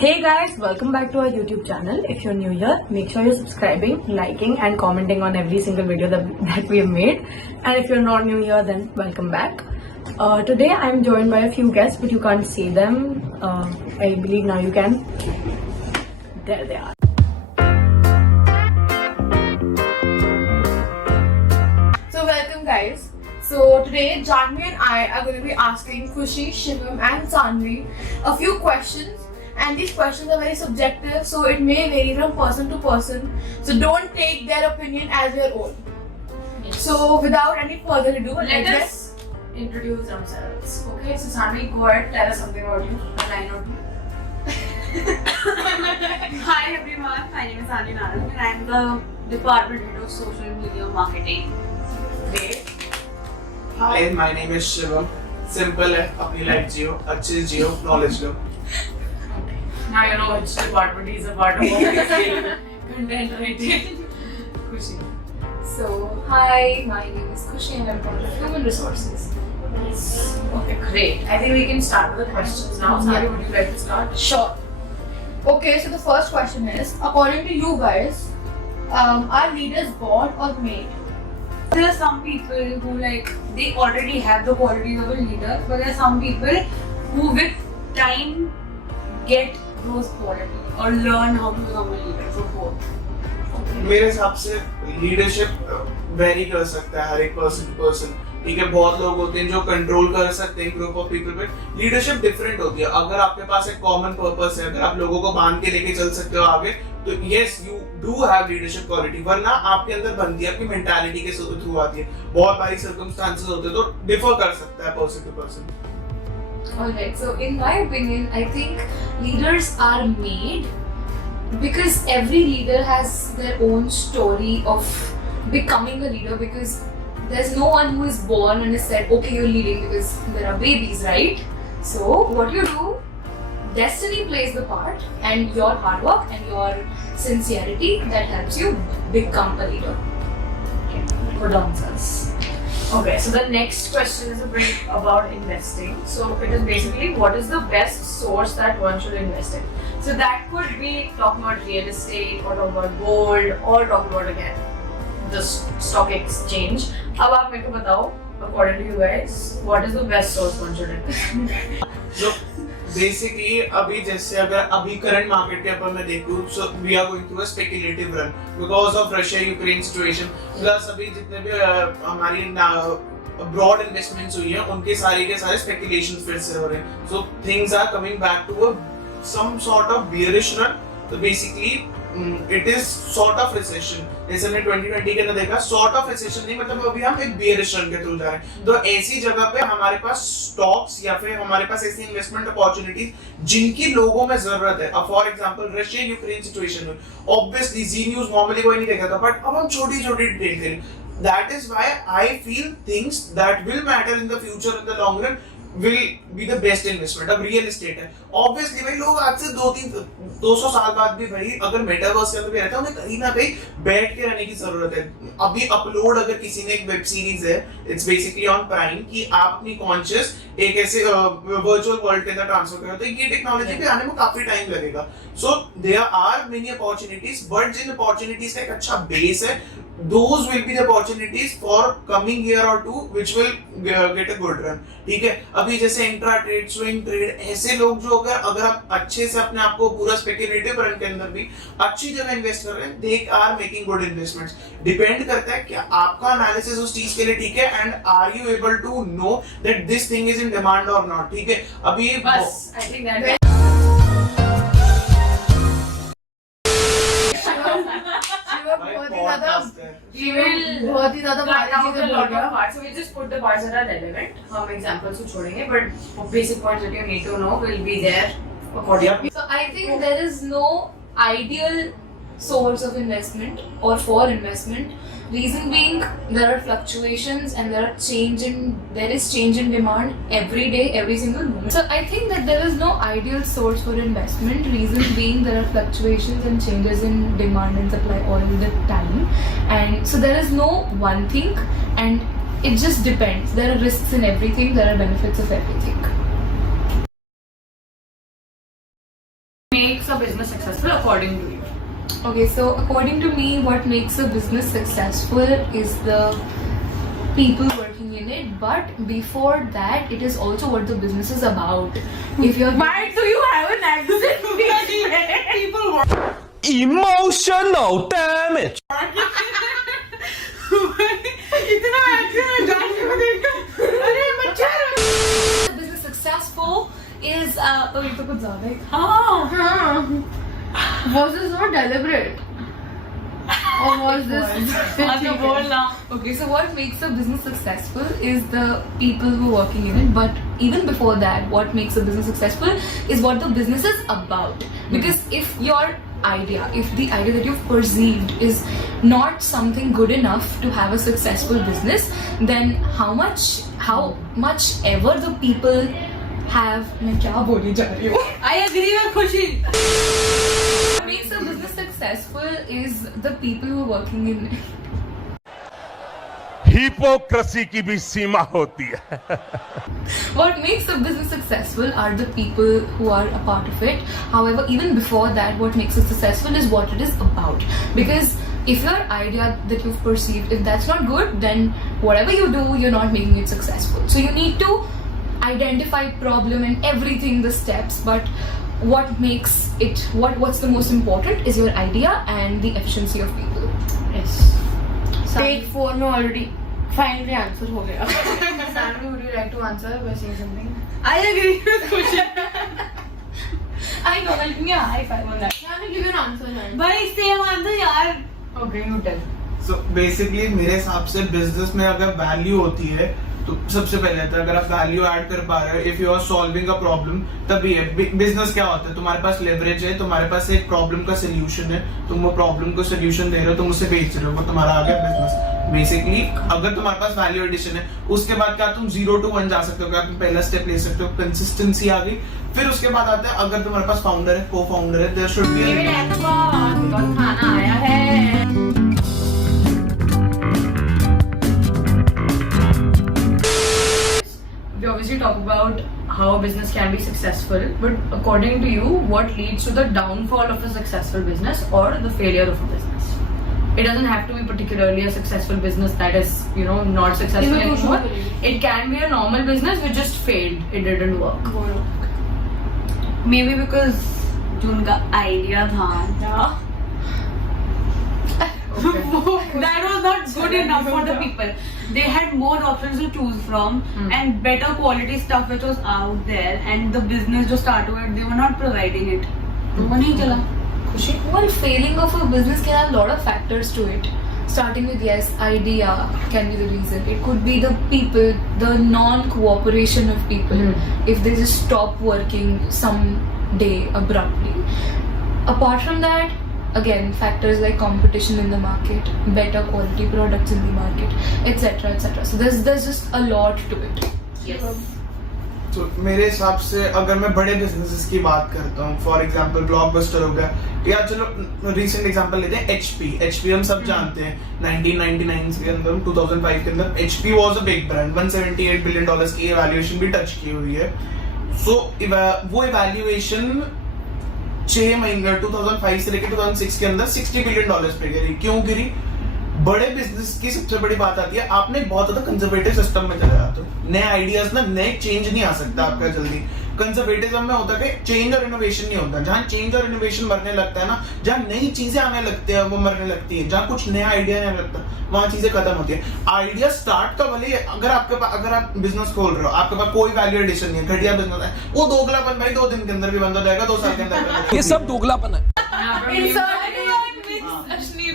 Hey guys, welcome back to our YouTube channel. If you're new here, make sure you're subscribing, liking and commenting on every single video that we have made. And if you're not new here, then welcome back. Today I'm joined by a few guests, but you can't see them. I believe now you can. There they are. So welcome guys. So today Janvi and I are going to be asking Khushi, Shivam and Sanvi a few questions. And these questions are very subjective, so it may vary from person to person. So don't take their opinion as your own. Yes. So without any further ado, Let us introduce themselves. Okay, so Sanvi, go ahead, tell us something about you, a line or two. Hi everyone, my name is Anjali Naran and I am the Department Head of Social Media Marketing. Great. Hi, my name is Shivam. Simple है, अपनी life जियो, अच्छे जियो, knowledge low. Now you know which department is a part of content writing. Khushi. So, hi, my name is Khushi and I'm part of Human Resources. Yes. Okay, great. I think we can start with the questions now. Sanvi, would you like to start? Sure. Okay, so the first question is, according to you guys, are leaders born or made? There are some people who they already have the qualities of a leader, but there are some people who with time get those qualities or learn how to become a leader. So both. मेरे हिसाब से leadership vary कर सकता है हर एक person to person. ठीक है, बहुत लोग होते हैं जो कंट्रोल कर सकते हैं ग्रुप ऑफ पीपल पे. लीडरशिप डिफरेंट होती है. अगर आपके पास एक कॉमन पर्पस है, अगर आप लोगों को बांध के लेके चल सकते हो आगे, तो yes you do have leadership quality. वरना आपके अंदर बनती है, आपकी मेंटालिटी के थ्रू आती है. बहुत सारी सर्कमस्टांसेस होते हैं, तो डिफर कर सकता है person to person. Alright, so in my opinion, I think leaders are made because every leader has their own story of becoming a leader, because there's no one who is born and is said, okay, you're leading because there are babies, right? So what you do, destiny plays the part, and your hard work and your sincerity that helps you become a leader. Okay, good answers. Okay, so the next question is a bit about investing. So it is basically, what is the best source that one should invest in? So that could be talking about real estate or talking about gold or talking about again the stock exchange. अब आप मेरे को बताओ, according to you guys, what is the best source one should invest in? So basically अभी जैसे अगर अभी current market के ऊपर मैं देखूं, so we are going through a speculative run because of Russia-Ukraine situation. Plus अभी जितने भी हमारी abroad investments हुई हैं, उनके सारे के सारे speculations फिर से हो रहे हैं. So things are coming back to some sort of bearish run. So basically it is sort of recession. जैसे हमने 2020 के अंदर देखा, sort of recession नहीं, मतलब अभी हम एक bearish run के थ्रू जा रहे हैं. तो ऐसी जगह पे हमारे पास stocks या फिर हमारे पास ऐसी investment opportunities जिनकी लोगों में जरूरत है. For example, Russia Ukraine situation में obviously Z News normally कोई नहीं देखा था, but अब हम छोटी-छोटी देख रहे हैं. That is why I feel things that will matter in the future in the long run will be the best investment. अब रियल एस्टेट है, ऑब्वियसली भाई लोग आज से 200 साल बाद भी भाई अगर मेटावर्स के अंदर भी रहते हैं, उन्हें कहीं ना कहीं बैठ के रहने की जरूरत है. अभी अपलोड अगर किसी ने एक वेब सीरीज है, इट्स बेसिकली ऑन प्राइम, कि आप अपनी कॉन्शियस एक ऐसे वर्चुअल वर्ल्ड के अंदर ट्रांसफर करो, तो ये टेक्नोलॉजी पे आने में काफी टाइम लगेगा. So there are many opportunities, but जिन अपॉर्चुनिटीज का एक अच्छा बेस है, those will be the opportunities for coming year or two which will get a good run. ठीक है, अभी जैसे इंट्रा ट्रेड, स्विंग ट्रेड, ऐसे लोग जो अगर आप अच्छे से अपने आप को पूरा स्पेक्युलेटिव रन के अंदर भी अच्छी जगह इन्वेस्ट कर रहे हैं, they are making good investments. Depend करता है कि आपका एनालिसिस उस चीज के लिए ठीक है, and are you able to know that this thing is in demand और नॉट. ठीक है, अभी बस I think that बहुत ही ज्यादा So we just put the parts that are relevant. हम examples को छोड़ेंगे, but basic points that you need to know will be there accordingly. So I think there is no ideal source of investment or for investment. Reason being, there are fluctuations and there is change in demand every day, every single moment. So I think that there is no ideal source for investment. Reason being, there are fluctuations and changes in demand and supply all the time. And so there is no one thing, and it just depends. There are risks in everything, there are benefits of everything. makes a business successful according to you? Okay, so according to me, what makes a business successful is the people working in it. But before that, it is also what the business is about. If you're Why do you have an accent? People want Emotional damage. इतना accent जान के देखो अरे बच्चा the business successful is oh, ये तो कुछ ज़्यादा है. Was this not deliberate? Or was this? अच्छा बोल ना. Okay, so what makes a business successful is the people who are working in it. But even before that, what makes a business successful is what the business is about. Because if the idea that you've perceived is not something good enough to have a successful business, then how much ever the people have. मैं क्या बोलने जा रही हूँ? I agree with खुशी. What makes a business successful is the people who are working in it. Hypocrisy की भी सीमा होती है. What makes a business successful are the people who are a part of it. However, even before that, what makes it successful is what it is about. Because if your idea that you've perceived, if that's not good, then whatever you do, you're not making it successful. So you need to identify problem and everything, the steps, but what makes it, what's the most important is your idea and the efficiency of people. Yes. Take 4 में already finally answer हो गया. Sammy, would you like to answer by saying something? I agree with खुशी. I know, I'll give me a high five on that. Sammy, give you an answer, man. भाई same answer यार. Okay, you tell. So basically मेरे हिसाब से business में अगर value होती है तो सबसे पहले तो अगर आप वैल्यू ऐड कर पा रहे हो, if you are solving a problem, तभी है. बिजनेस क्या होता है? तुम्हारे पास लेवरेज है, तुम्हारे पास एक प्रॉब्लम का सोल्यूशन है, तुम वो प्रॉब्लम को सोल्यूशन दे रहे हो, तुम उसे बेच रहे हो, वो तुम्हारा आ गया बिजनेस. बेसिकली अगर तुम्हारे पास वैल्यू एडिशन है, उसके बाद क्या तुम 0 to 1 जा सकते हो, क्या तुम पहला स्टेप ले सकते हो, कंसिस्टेंसी आ गई. फिर उसके बाद आता है अगर तुम्हारे पास फाउंडर है, को फाउंडर है, देयर शुड बी खाना आया है. We obviously talk about how a business can be successful, but according to you, what leads to the downfall of a successful business or the failure of a business? It doesn't have to be particularly a successful business that is, not successful anymore. It can be a normal business which just failed. It didn't work. Maybe because जो उनका idea था. That was not good enough for the people. They had more options to choose from and better quality stuff which was out there, and the business just started, they were not providing it. तो वो नहीं चला. Well, failing of a business can have a lot of factors to it. Starting with, yes, idea can be the reason. It could be the people, the non-cooperation of people. If they just stop working someday abruptly. Apart from that, again, factors like competition in the market, better quality products in the market, etc., etc. So there's just a lot to it. Yes. तो मेरे हिसाब से अगर मैं बड़े businesses की बात करता हूँ, फॉर एग्जांपल ब्लॉकबस्टर हो गया, या चलो रीसेंट एग्जांपल लेते हैं HP हम सब जानते हैं. 1999 के अंदर, 2005 के अंदर HP was a big brand. $178 billion की इवैल्यूएशन भी टच की हुई है. सो वो इवैल्यूएशन 6 महीने 2005 से लेकर 2006 के अंदर $60 बिलियन पे गिरी. क्यों गिरी? बड़े बिजनेस की सबसे बड़ी बात आती है, आपने बहुत ज्यादा कंजर्वेटिव सिस्टम में चले जाते हो. नए आइडियाज ना, नए चेंज नहीं आ सकता आपका जल्दी. कंजर्वेटिज्म में होता है कि चेंज और इनोवेशन नहीं होता. जहां चेंज और इनोवेशन मरने लगता है ना, जहां नई चीजें आने लगती है वो मरने लगती है. जहां कुछ नया आइडिया नहीं लगता, वहां चीजें खत्म होती है. आइडिया स्टार्ट का भले अगर आप बिजनेस खोल रहे हो, आपके पास कोई वैल्यू एडिशन नहीं है, घटिया बिजनेस है, वो दोगलापन भाई 2 दिन के अंदर भी बंद हो जाएगा, 2 साल के अंदर. ये सब दोगलापन है.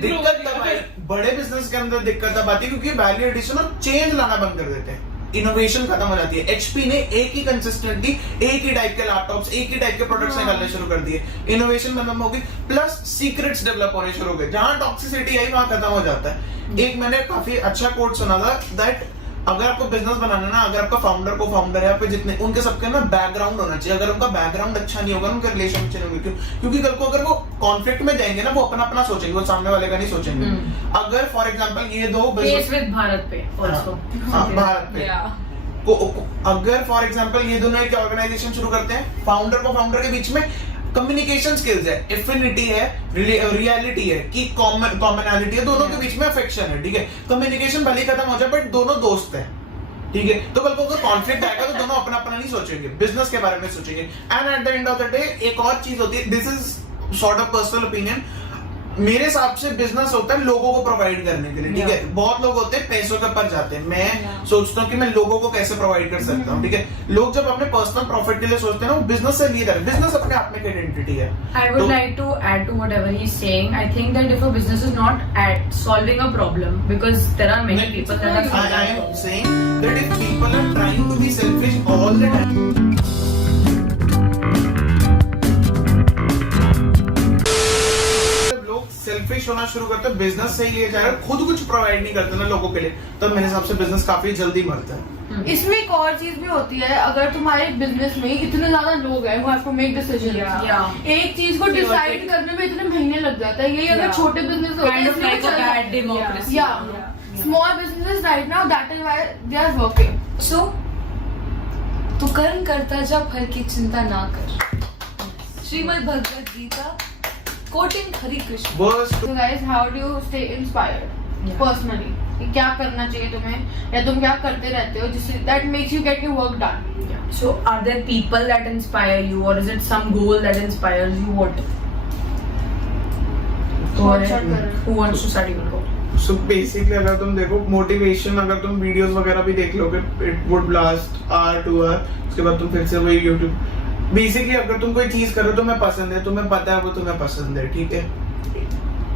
दिक्कत तब आई, बड़े बिजनेस के अंदर दिक्कत तब आती है क्योंकि वैल्यू एडिशन और चेंज लाना बंद कर देते हैं. इनोवेशन खत्म हो जाती है. HP ने एक ही कंसिस्टेंटली, एक ही टाइप के लैपटॉप्स, एक ही टाइप के प्रोडक्ट्स निकालने शुरू कर दिए. इनोवेशन खत्म हो गई, प्लस सीक्रेट्स डेवलप होने शुरू हो गए. जहां टॉक्सिसिटी आई वहां खत्म हो जाता है. एक मैंने काफी अच्छा कोट सुना था दैट अगर आपको बिजनेस बनाना है ना, अगर आपका फाउंडर को फाउंडर है, आप जितने उनके सबके ना बैकग्राउंड होना चाहिए. अगर उनका बैकग्राउंड अच्छा नहीं होगा, उनके रिलेशन अच्छे नहीं होंगे, क्योंकि कल को अगर वो कॉन्फ्लिक्ट में जाएंगे ना, वो अपना अपना सोचेंगे, वो सामने वाले का नहीं सोचेंगे. अगर फॉर एग्जांपल ये दो Case with भारत पे also. भारत पे अगर फॉर एग्जांपल ये दोनों एक ऑर्गेनाइजेशन शुरू करते हैं, फाउंडर को फाउंडर के बीच में कम्युनिकेशन स्किल्स है, एफिनिटी है, रियलिटी है कि कॉमनैलिटी है, दोनों के बीच में अफेक्शन है, ठीक है। कम्युनिकेशन भले ही खत्म हो जाए बट दोनों दोस्त हैं, ठीक है। तो कल को अगर कॉन्फ्लिक्ट आएगा तो दोनों अपना अपना नहीं सोचेंगे, बिजनेस के बारे में सोचेंगे। And at the end of the day एक और चीज होती है, this is sort of personal opinion, मेरे हिसाब से बिजनेस होता है लोगों को प्रोवाइड करने के लिए, ठीक है। बहुत लोग होते हैं पैसों के ऊपर जाते हैं, मैं सोचता हूँ कि मैं लोगों को कैसे प्रोवाइड कर सकता हूँ, ठीक है। लोग जब अपने पर्सनल प्रॉफिट के लिए सोचते हैं ना, वो बिजनेस से लीडर है, बिजनेस अपने आप में एक आइडेंटिटी है। I would like to add to whatever he's saying. I think that if a business is not at solving a problem, because there are many people that are I am saying that if people are trying to be selfish all the time, selfish होना शुरू करते हैं, business से ही लिए जा रहे हैं, खुद कुछ प्रोवाइड नहीं करते ना लोगों के लिए, तो मेरे हिसाब से बिजनेस काफी जल्दी मरता है। इसमें एक और चीज भी होती है, अगर तुम्हारे बिजनेस में इतने ज्यादा लोग हैं, वो आपको मेक डिसीजन, एक चीज को डिसाइड करने में इतने महीने लग जाता है। यही अगर छोटे बिजनेस होते हैं, small business right now, that is why they are working. सो तू कर्म करता जा, फल की चिंता ना कर। Shrimad Bhagavad Gita quoting Hari Krishna. So guys, how do you stay inspired personally? क्या करना चाहिए तुम्हें, या तुम क्या करते रहते हो जिससे that makes you get your work done? So are there people that inspire you, or is it some goal that inspires you? What? Who wants to start? You go. So basically अगर तुम देखो motivation, अगर तुम videos वगैरह भी देख लोगे, it would last hour to hour, उसके बाद तुम फिर से वही यूट्यूब। बेसिकली अगर तुम कोई चीज करो तुम्हें पसंद है, तुम्हें पता है वो तुम्हें पसंद है, ठीक है।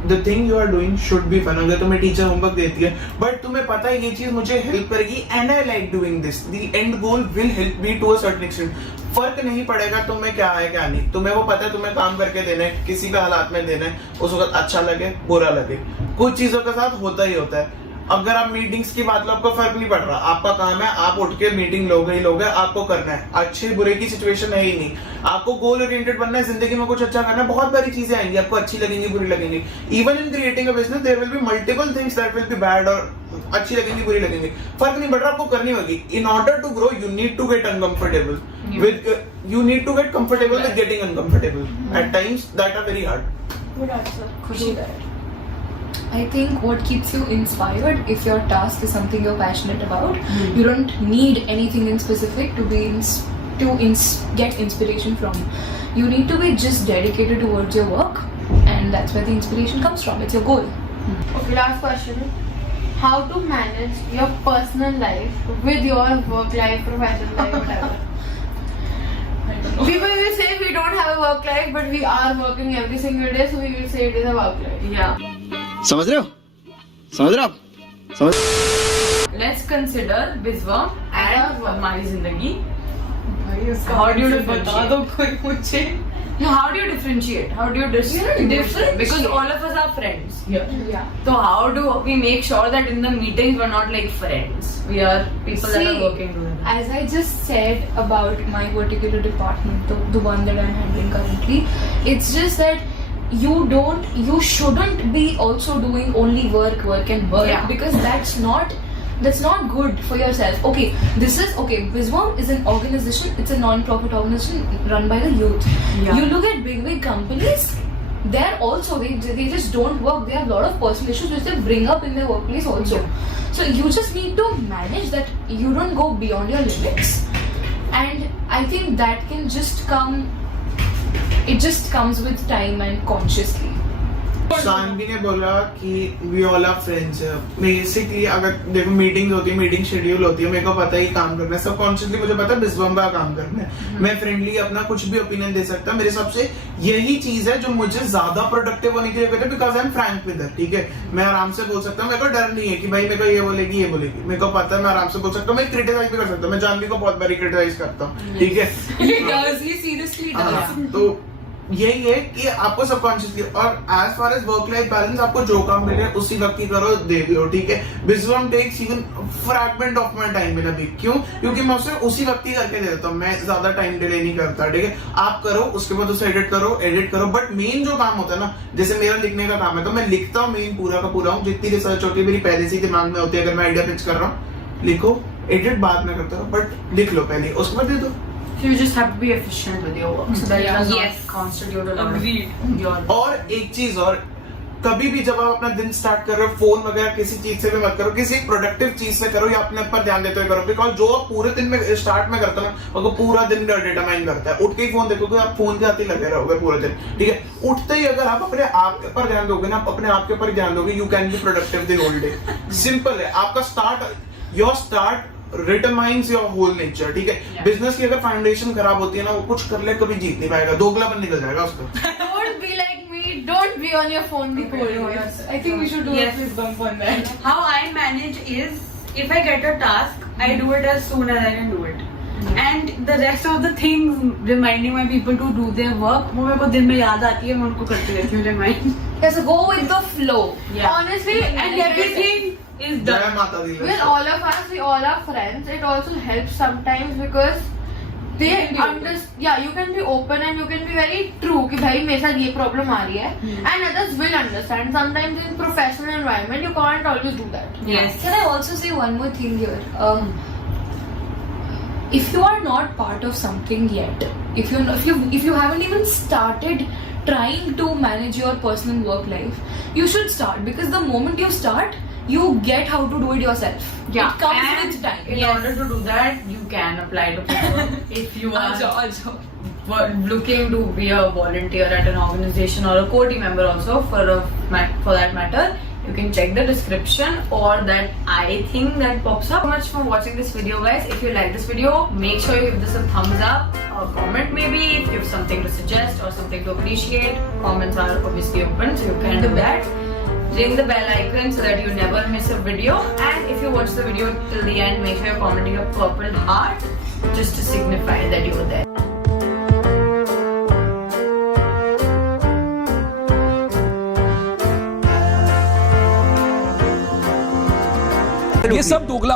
The thing you are doing should be fun. अगर तुम्हें टीचर होमवर्क देती है बट तुम्हें पता है ये चीज मुझे हेल्प करेगी and I like doing this, the end goal will help me to a certain extent. फर्क नहीं पड़ेगा तुम्हें क्या है क्या नहीं, तुम्हें वो पता है तुम्हें काम करके देना है, किसी भी हालात में देना है, उस वक्त अच्छा लगे बुरा लगे, कुछ चीजों के साथ होता ही होता है। अगर आप मीटिंग्स की बात लो, आपको फर्क नहीं पड़ रहा, आपका काम है, आप उठ के मीटिंग लोगे ही लोगे, आपको करना है, अच्छे बुरे की सिचुएशन है ही नहीं, आपको गोल ओरिएंटेड बनना है, जिंदगी में कुछ अच्छा करना है, बहुत सारी चीजें आएंगी, आपको अच्छी लगेंगी बुरी लगेंगी। Even in creating a business there will be multiple things that will be bad, और अच्छी लगेंगी बुरी लगेंगी, फर्क नहीं पड़ रहा, आपको करनी होगी। In order to grow you need to get uncomfortable with, you need to get comfortable with getting uncomfortable. At times that are very hard. Good answer. Khushi that. I think what keeps you inspired, if your task is something you're passionate about, you don't need anything in specific to be get inspiration from. You need to be just dedicated towards your work, and that's where the inspiration comes from. It's your goal. Okay, last question. How to manage your personal life with your work life, professional life, whatever? People will say we don't have a work life, but we are working every single day, so we will say it is a work life. Yeah. समझ रहे हो आप समझ। Let's consider Bizwam and हमारी जिंदगी. How do you differentiate? No, how do you differentiate? How do you differentiate? Because all of us are friends here. Yeah. So how do we make sure that in the meetings we're not like friends? We are people that are working together. As I just said about my particular department, the one that I'm handling currently, it's just that you shouldn't be also doing only work and work, because that's not good for yourself. Okay, Bizwam is an organization, it's a non-profit organization run by the youth. Yeah. You look at big companies, they're also, they just don't work. They have a lot of personal issues which they bring up in their workplace also. So you just need to manage that you don't go beyond your limits, and I think that can just come. It just comes with time and consciously. Shanvi ने बोला कि we all are friends. Basically अगर देखो meeting होती है, meeting schedule होती है, मेरे को पता है काम करना है, सबकॉन्शियसली मुझे पता है बिजवम का काम करना है, मैं फ्रेंडली अपना कुछ भी ओपिनियन दे सकता हूँ। मेरे हिसाब से यही चीज है जो मुझे ज्यादा प्रोडक्टिव होने के लिए कहते हैं, because I am Frank with her, ठीक है। मैं आराम से बोल सकता हूँ, मेरे को डर नहीं है कि भाई मेरे को ये बोलेगी, मेरे को पता है, मैं आराम से बोल सकता हूँ, मैं क्रिटिसाइज भी कर सकता हूँ, मैं जानवी को बहुत बारी क्रिटिसाइज करता हूँ, ठीक है। तो यही है कि आपको सबकॉन्शियसली, और as far as work life balance, आपको जो काम मिले उसी वक्त की करो, दे दो, ठीक है। बिजवम takes even fragment of my time in a week, क्यों? क्योंकि मैं उसे उसी वक्त ही करके दे देता हूँ, मैं ज्यादा टाइम डिले नहीं करता, ठीक है। आप करो, उसके बाद उसे एडिट करो, बट मेन जो काम होता है ना, जैसे मेरा लिखने का काम है तो मैं लिखता हूँ मेन पूरा का पूरा हूँ, जितनी रिसर्च होती है मेरी पहले से दिमाग में होती है। अगर मैं आइडिया पिच कर रहा हूँ, लिखो, एडिट बाद में करता हूँ, बट लिख लो पहले, उसके बाद दे दो। you just have to be efficient with your work so that it does Yes. not constitute a lot Agreed. of your. और एक चीज और, कभी भी जब आप अपना दिन स्टार्ट कर रहे हो फोन वगैरह किसी चीज से भी मत करो, किसी प्रोडक्टिव चीज से करो या अपने ऊपर ध्यान देते हुए करो, बिकॉज जो आप पूरे दिन में स्टार्ट में करते हो ना वो पूरा दिन डिटरमाइन करता है। उठ के ही फोन देखोगे, आप फोन के हाथ ही लगे रहोगे पूरे दिन, ठीक है। उठते ही अगर आप अपने आप पर ध्यान दोगे ना, आप अपने आप के ऊपर ध्यान दोगे, you can be productive the whole day. Simple है, आपका start, your start determines your whole nature, ठीक है। बिजनेस की अगर फाउंडेशन खराब होती है ना, वो कुछ कर ले कभी जीत नहीं पाएगा, दोगलापन निकल जाएगा उसका। Don't be like me. Don't be on your phone before yours. I think we should do a quiz bump on that. How I manage is, if I get a task, I do it as soon as I can do it. And the rest of the things reminding my people to do their work, वो मेरे को दिन में याद आती है, मैं उनको करती रहती हूँ remind. Yes, go with the flow. Yeah. Honestly, And everything is जय done. माता दी। with all of us, we all are friends. It also helps sometimes because they understand. Yeah, you can be open and you can be very true कि भाई मेरे साथ ये problem आ रही है, and others will understand. Sometimes in professional environment you can't always do that. Yes. Can I also say one more thing here? If you are not part of something yet, if you haven't even started trying to manage your personal work life, you should start, because the moment you start, you get how to do it yourself. Yeah, It comes and with time. in order to do that, you can apply to people if you are looking to be a volunteer at an organization or a co-team member also for that matter. You can check the description or that I think that pops up. So much for watching this video, guys. If you like this video, make sure you give this a thumbs up, or comment maybe if you have something to suggest or something to appreciate. Comments are obviously open, so you can do that. Ring the bell icon so that you never miss a video. And if you watch the video till the end, make sure you're commenting a purple heart just to signify that you were there. ये सब दोगला